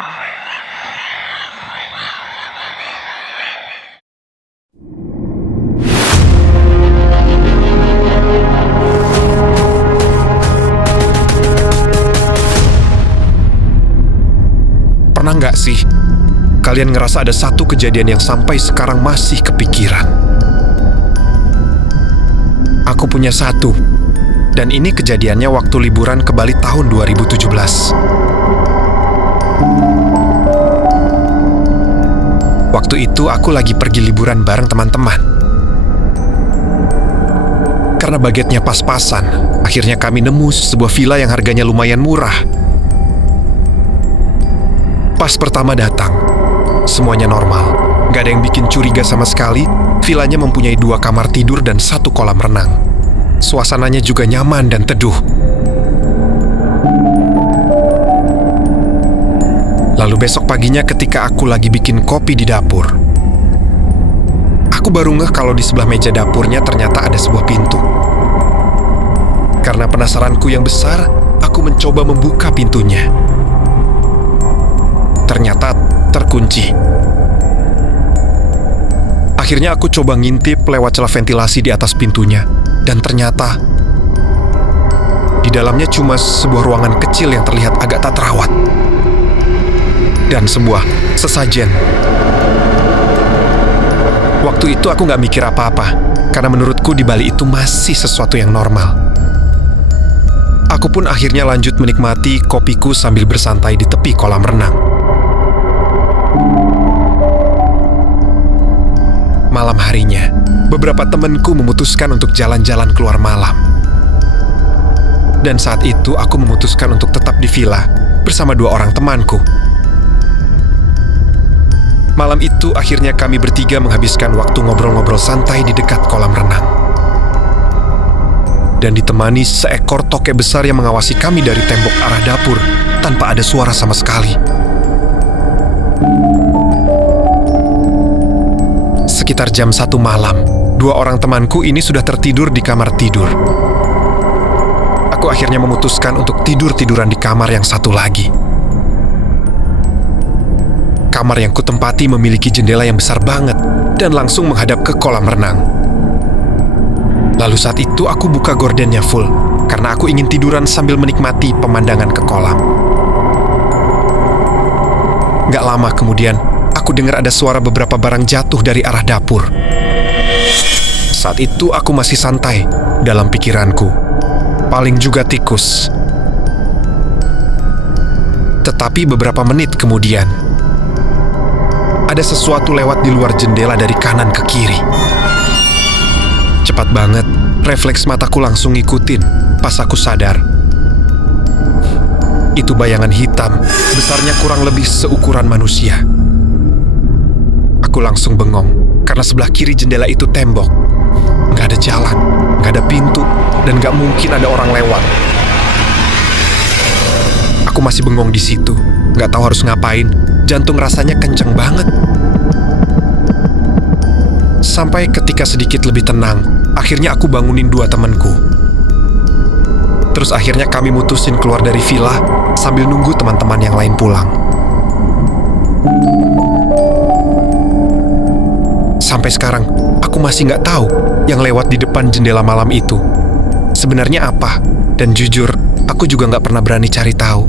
Pernah nggak sih kalian ngerasa ada satu kejadian yang sampai sekarang masih kepikiran? Aku punya satu, dan ini kejadiannya waktu liburan ke Bali tahun 2017. Waktu itu aku lagi pergi liburan bareng teman-teman. Karena budgetnya pas-pasan, akhirnya kami nemu sebuah villa yang harganya lumayan murah. Pas pertama datang, semuanya normal. Gak ada yang bikin curiga sama sekali. Villanya mempunyai 2 kamar tidur dan 1 kolam renang. Suasananya juga nyaman dan teduh. Lalu besok paginya ketika aku lagi bikin kopi di dapur, aku baru ngeh kalau di sebelah meja dapurnya ternyata ada sebuah pintu. Karena penasaranku yang besar, aku mencoba membuka pintunya. Ternyata terkunci. Akhirnya aku coba ngintip lewat celah ventilasi di atas pintunya, dan ternyata di dalamnya cuma sebuah ruangan kecil yang terlihat agak tak terawat dan sebuah sesajen. Waktu itu aku nggak mikir apa-apa, karena menurutku di Bali itu masih sesuatu yang normal. Aku pun akhirnya lanjut menikmati kopiku sambil bersantai di tepi kolam renang. Malam harinya, beberapa temanku memutuskan untuk jalan-jalan keluar malam. Dan saat itu aku memutuskan untuk tetap di villa bersama 2 orang temanku. Malam itu akhirnya kami bertiga menghabiskan waktu ngobrol-ngobrol santai di dekat kolam renang. Dan ditemani seekor tokek besar yang mengawasi kami dari tembok arah dapur tanpa ada suara sama sekali. Sekitar jam 1 malam, 2 orang temanku ini sudah tertidur di kamar tidur. Aku akhirnya memutuskan untuk tidur-tiduran di kamar yang satu lagi. Kamar yang kutempati memiliki jendela yang besar banget dan langsung menghadap ke kolam renang. Lalu saat itu aku buka gordennya full, karena aku ingin tiduran sambil menikmati pemandangan ke kolam. Gak lama kemudian, aku dengar ada suara beberapa barang jatuh dari arah dapur. Saat itu aku masih santai dalam pikiranku. Paling juga tikus. Tetapi beberapa menit kemudian, ada sesuatu lewat di luar jendela dari kanan ke kiri. Cepat banget, refleks mataku langsung ngikutin pas aku sadar. Itu bayangan hitam, besarnya kurang lebih seukuran manusia. Aku langsung bengong, karena sebelah kiri jendela itu tembok. Gak ada jalan, gak ada pintu, dan gak mungkin ada orang lewat. Aku masih bengong di situ, gak tahu harus ngapain. Jantung rasanya kenceng banget. Sampai ketika sedikit lebih tenang, akhirnya aku bangunin 2 temanku. Terus akhirnya kami mutusin keluar dari villa sambil nunggu teman-teman yang lain pulang. Sampai sekarang, aku masih nggak tahu yang lewat di depan jendela malam itu sebenarnya apa. Dan jujur, aku juga nggak pernah berani cari tahu.